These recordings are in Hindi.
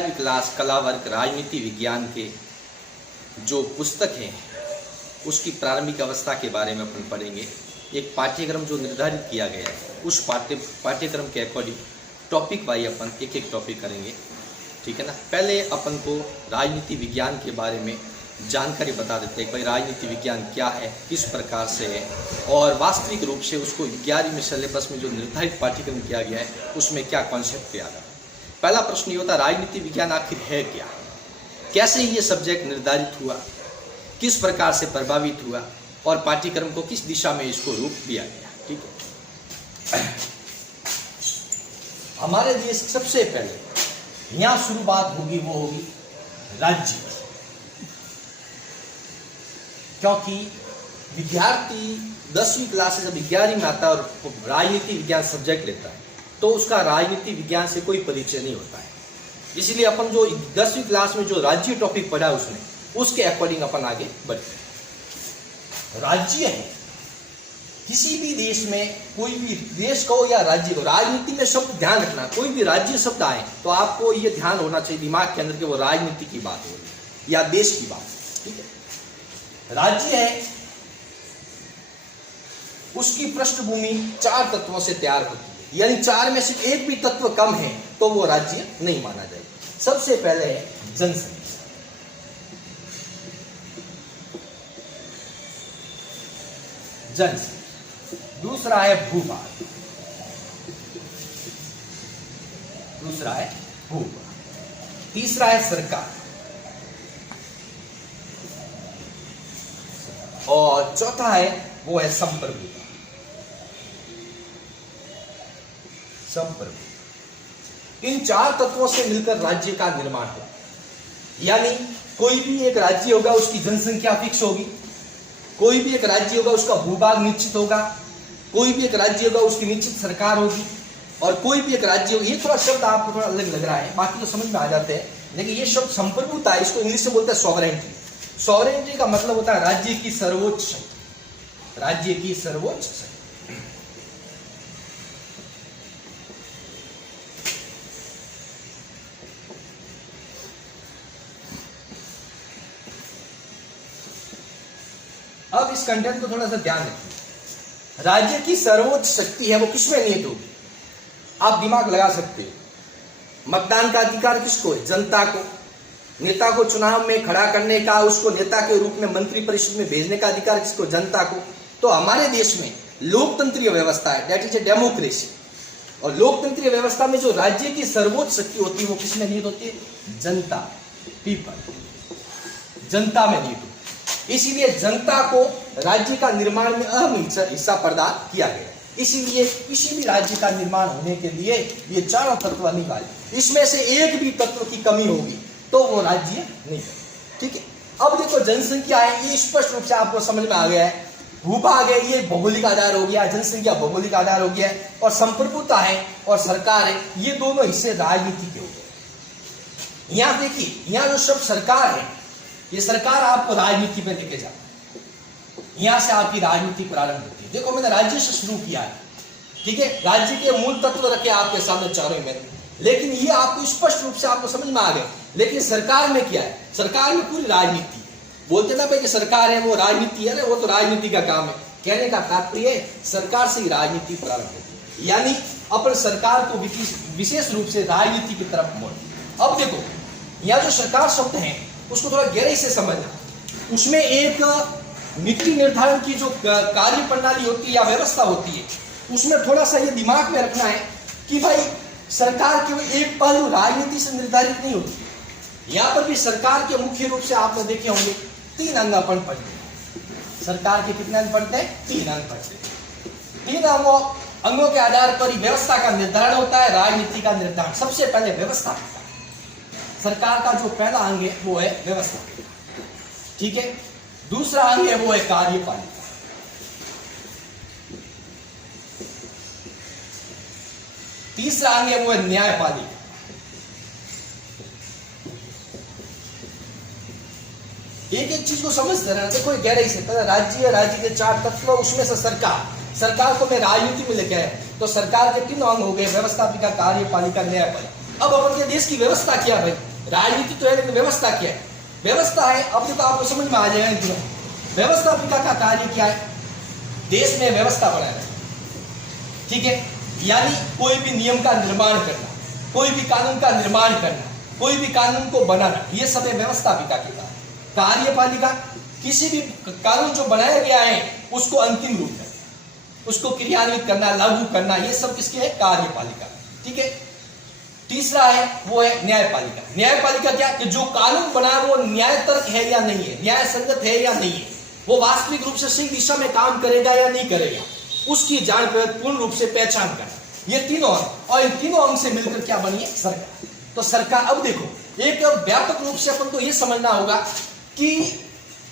11वीं क्लास कला वर्ग राजनीति विज्ञान के जो पुस्तक हैं उसकी प्रारंभिक अवस्था के बारे में अपन पढ़ेंगे। एक पाठ्यक्रम जो निर्धारित किया गया है उस पाठ्यक्रम के अकॉर्डिंग टॉपिक वाइज अपन एक एक टॉपिक करेंगे, ठीक है ना। पहले अपन को राजनीति विज्ञान के बारे में जानकारी बता देते हैं, भाई राजनीति विज्ञान क्या है, किस प्रकार से है और वास्तविक रूप से उसको 11वीं सिलेबस में जो निर्धारित पाठ्यक्रम किया गया है उसमें क्या कॉन्सेप्ट पे आ रहा है। पहला प्रश्न ये होता है राजनीति विज्ञान आखिर है क्या, कैसे ये सब्जेक्ट निर्धारित हुआ, किस प्रकार से प्रभावित हुआ और पाठ्यक्रम को किस दिशा में इसको रूप दिया गया। ठीक है, हमारे देश सबसे पहले यहाँ शुरुआत होगी वो होगी राज्य, क्योंकि विद्यार्थी 10वीं क्लास से जब 11वीं में आता है और राजनीति विज्ञान सब्जेक्ट लेता है तो उसका राजनीति विज्ञान से कोई परिचय नहीं होता है। इसलिए अपन जो 10वीं क्लास में जो राज्य टॉपिक पढ़ा उसने उसके अकॉर्डिंग अपन आगे बढ़ते हैं। राज्य है किसी भी देश में, कोई भी देश को या राज्य को, राजनीति में शब्द ध्यान रखना, कोई भी राज्य शब्द आए तो आपको ये ध्यान होना चाहिए दिमाग के अंदर कि वो राजनीति की बात हो रही या देश की बात। ठीक है, राज्य है उसकी पृष्ठभूमि 4 तत्वों से तैयार होती है, यानी 4 में से एक भी तत्व कम है तो वो राज्य नहीं माना जाएगा। सबसे पहले है जनसंख्या, दूसरा है भूभाग, तीसरा है सरकार और चौथा है वो है संप्रभुता। इन 4 तत्वों से मिलकर राज्य का निर्माण होगा, यानी कोई भी एक राज्य होगा उसकी जनसंख्या फिक्स होगी, कोई भी एक राज्य होगा उसका भूभाग निश्चित होगा, कोई भी एक राज्य होगा उसकी निश्चित सरकार होगी और कोई भी एक राज्य होगा। ये थोड़ा शब्द आपको थोड़ा अलग लग रहा है, बाकी तो समझ में आ जाते हैं, लेकिन ये शब्द संप्रभुता है, इसको इंग्लिश में बोलते हैं सॉवरेनिटी। सॉवरेनिटी का मतलब होता है राज्य की सर्वोच्च शक्ति, राज्य की सर्वोच्च शक्ति। अब इस कंटेंट को थोड़ा सा ध्यान रखिए। राज्य की सर्वोच्च शक्ति है वो किसमें निहित होगी, आप दिमाग लगा सकते हो। मतदान का अधिकार किसको है, जनता को। नेता को चुनाव में खड़ा करने का, उसको नेता के रूप में मंत्री परिषद में भेजने का अधिकार किसको, जनता को। तो हमारे देश में लोकतंत्रीय व्यवस्था है, दैट इज ए डेमोक्रेसी, और लोकतंत्रीय व्यवस्था में जो राज्य की सर्वोच्च शक्ति होती है वो किसमें निहित होती है, जनता, पीपल, जनता में निहित होती है। इसीलिए जनता को राज्य का निर्माण में अहम हिस्सा प्रदान किया गया। इसीलिए किसी भी राज्य का निर्माण होने के लिए ये 4 तत्व अनिवार्य, इसमें से एक भी तत्व की कमी होगी तो वो राज्य नहीं है। ठीक है, अब देखो जनसंख्या है, ये स्पष्ट रूप से आपको समझ में आ गया है। भूभाग है, ये भौगोलिक आधार हो गया, जनसंख्या भौगोलिक आधार हो गया, और संप्रभुता है और सरकार है, ये दोनों हिस्से राजनीति के हो गए। यहां देखिए, यहाँ जो शब्द सरकार है, ये सरकार आपको राजनीति पे लेके जाए, यहां से आपकी राजनीति प्रारंभ होती है। देखो मैंने राज्य से शुरू किया है, ठीक है, राज्य के मूल तत्व रखे आपके सामने चारों में, लेकिन ये आपको स्पष्ट रूप से आपको समझ में आ गए। लेकिन सरकार में क्या है, सरकार में पूरी राजनीति है। बोलते ना भाई कि सरकार है वो राजनीति है, वो तो राजनीति का काम है। कहने का तात्पर्य सरकार से ही राजनीति प्रारंभ होती है, यानी अपन सरकार को विशेष रूप से राजनीति की तरफ मोड़। अब देखो यहाँ जो सरकार शब्द है उसको थोड़ा गहराई से समझना। उसमें एक नीति निर्धारण की जो कार्य प्रणाली होती है या व्यवस्था होती है, उसमें थोड़ा सा ये दिमाग में रखना है कि भाई सरकार केवल एक पहलू राजनीति से निर्धारित नहीं होती। यहाँ पर भी सरकार के मुख्य रूप से आपने देखे होंगे 3 अंग अपन पढ़ते हैं। सरकार के कितने अंग पढ़ते हैं, 3 अंग पढ़ते हैं। 3 अंगों के आधार पर ही व्यवस्था का निर्धारण होता है, राजनीति का निर्धारण। सबसे पहले व्यवस्था, सरकार का जो पहला अंग है वो है व्यवस्था, ठीक है। दूसरा अंग है वो है कार्यपालिका, तीसरा अंग है वो है न्यायपालिका, एक एक चीज को समझते रहना। देखो गहराई से पहले राज्य है, राज्य के 4 तत्व, उसमें से सरकार को मैं राजनीति में लेके आया तो सरकार के 3 अंग हो गए, व्यवस्थापिका, कार्यपालिका, न्यायपालिका। अब अपन के देश की व्यवस्था क्या भाई, राजनीति तो है, लेकिन व्यवस्था क्या है? व्यवस्था है, अब देखो आपको समझ में आ जाएगा। व्यवस्थापिका का कार्य क्या है? देश में व्यवस्था बनाना, ठीक है, यानी कोई भी नियम का निर्माण करना, कोई भी कानून का निर्माण करना, कोई भी कानून को बनाना, ये सब है व्यवस्थापिका के कार्य। कार्यपालिका किसी भी कानून जो बनाया गया है उसको अंतिम रूप देना, उसको क्रियान्वित करना, लागू करना, ये सब किसके है? कार्यपालिका, ठीक है। तीसरा है वो है न्यायपालिका। न्यायपालिका क्या? कि जो कानून बना वो न्याय तर्क है या नहीं है, न्याय संगत है या नहीं है, वो वास्तविक रूप से सही दिशा में काम करेगा या नहीं करेगा, उसकी जांच पूर्ण रूप से पहचान करना। ये तीनों अंग, और इन तीनों अंग से मिलकर क्या बनी है? सरकार। तो सरकार, अब देखो एक व्यापक रूप से अपन को ये समझना होगा कि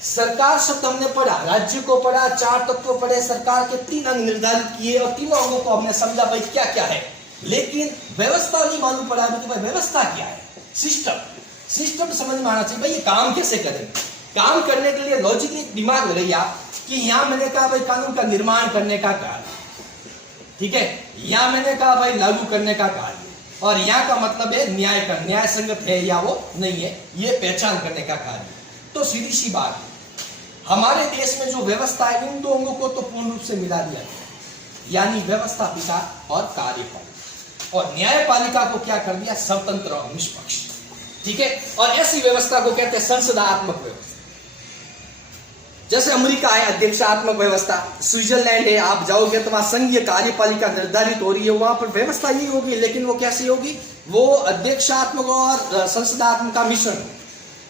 सरकार शब्द हमने पढ़ा, राज्य को पढ़ा, 4 तत्व पढ़े, सरकार के 3 अंग निर्धारित किए और तीनों अंगों को हमने समझा भाई क्या क्या है, लेकिन व्यवस्था नहीं मालूम पड़ा कि भाई व्यवस्था क्या है। सिस्टम समझ में आना चाहिए भाई, ये काम कैसे करेंगे। काम करने के लिए लॉजिकली दिमाग लगाइए आप कि यहां मैंने कहा भाई कानून का निर्माण करने का कार्य, ठीक है, यहां मैंने कहा भाई लागू करने का कार्य, और यहाँ का मतलब है न्याय का, न्याय संगत है या वो नहीं है, ये पहचान करने का कार्य। तो सीधी सी बात है, हमारे देश में जो व्यवस्था है इन दो अंगों को तो पूर्ण रूप से मिला दिया गया, यानी व्यवस्थापिका और कार्यपालिका। और न्यायपालिका को क्या कर दिया? स्वतंत्र और निष्पक्ष, ठीक है। और ऐसी व्यवस्था को कहते हैं संसदात्मक व्यवस्था। जैसे अमेरिका है अध्यक्षात्मक व्यवस्था, स्विट्जरलैंड है, आप जाओगे तो वहां संघीय कार्यपालिका निर्धारित हो रही है, वहां पर व्यवस्था यही होगी, लेकिन वो कैसी होगी? वो अध्यक्षात्मक और संसदात्मक का मिश्रण।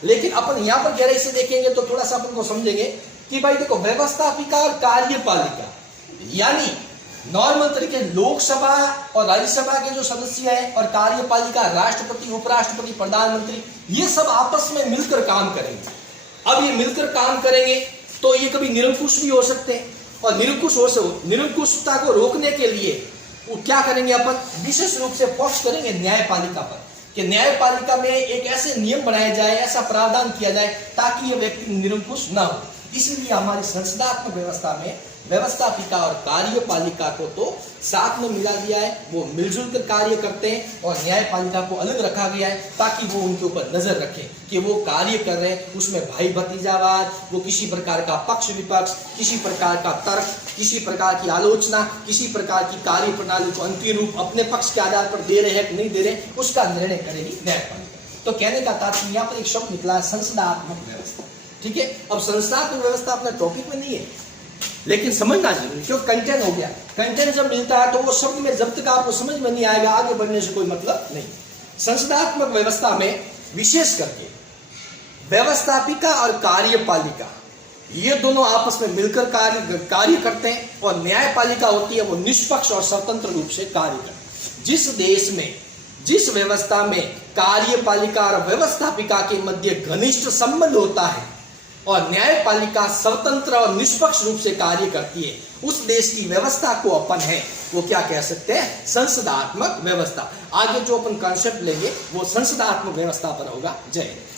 लेकिन अपन यहां पर गहराई से देखेंगे तो थोड़ा सा अपन को समझेंगे कि भाई देखो व्यवस्थापिका और कार्यपालिका, यानी नॉर्मल तरीके लोकसभा और राज्यसभा के जो सदस्य हैं और कार्यपालिका राष्ट्रपति, उपराष्ट्रपति, प्रधानमंत्री, ये सब आपस में मिलकर काम करेंगे। अब ये मिलकर काम करेंगे तो ये कभी निरंकुश भी हो सकते हैं, और निरंकुशता को रोकने के लिए वो क्या करेंगे? अपन विशेष रूप से फोकस करेंगे न्यायपालिका पर, कि न्यायपालिका में एक ऐसे नियम बनाए जाए, ऐसा प्रावधान किया जाए ताकि ये व्यक्ति निरंकुश ना हो। इसलिए हमारी संसदात्मक व्यवस्था में व्यवस्थापिका और कार्यपालिका को तो साथ में मिला दिया है, वो मिलजुल कर कार्य करते हैं, और न्यायपालिका को अलग रखा गया है ताकि वो उनके ऊपर नजर रखे कि वो कार्य कर रहे हैं, उसमें भाई भतीजावाद, वो किसी प्रकार का पक्ष विपक्ष, किसी प्रकार का तर्क, किसी प्रकार की आलोचना, किसी प्रकार की कार्य प्रणाली को अंतिम रूप अपने पक्ष के आधार पर दे रहे हैं कि नहीं दे रहे, उसका निर्णय करेगी न्यायपालिका। तो कहने का तात्पर्य यहाँ पर एक शब्द निकला है संसदात्मक व्यवस्था, ठीक है। अब संसदात्मक व्यवस्था अपने टॉपिक में नहीं है, लेकिन समझना जरूरी, क्यों? कंटेंट हो गया, कंटेंट जब मिलता है तो वो शब्द में जब तक आपको समझ में नहीं आएगा आगे बढ़ने से कोई मतलब नहीं। संसदात्मक व्यवस्था में विशेष करके व्यवस्थापिका और कार्यपालिका ये दोनों आपस में मिलकर कार्य करते हैं, और न्यायपालिका होती है वो निष्पक्ष और स्वतंत्र रूप से कार्य करती है। जिस देश में, जिस व्यवस्था में कार्यपालिका और व्यवस्थापिका के मध्य घनिष्ठ संबंध होता है और न्यायपालिका स्वतंत्र और निष्पक्ष रूप से कार्य करती है, उस देश की व्यवस्था को अपन है वो क्या कह सकते हैं? संसदात्मक व्यवस्था। आगे जो अपन कॉन्सेप्ट लेंगे वो संसदात्मक व्यवस्था पर होगा। जय हिंद।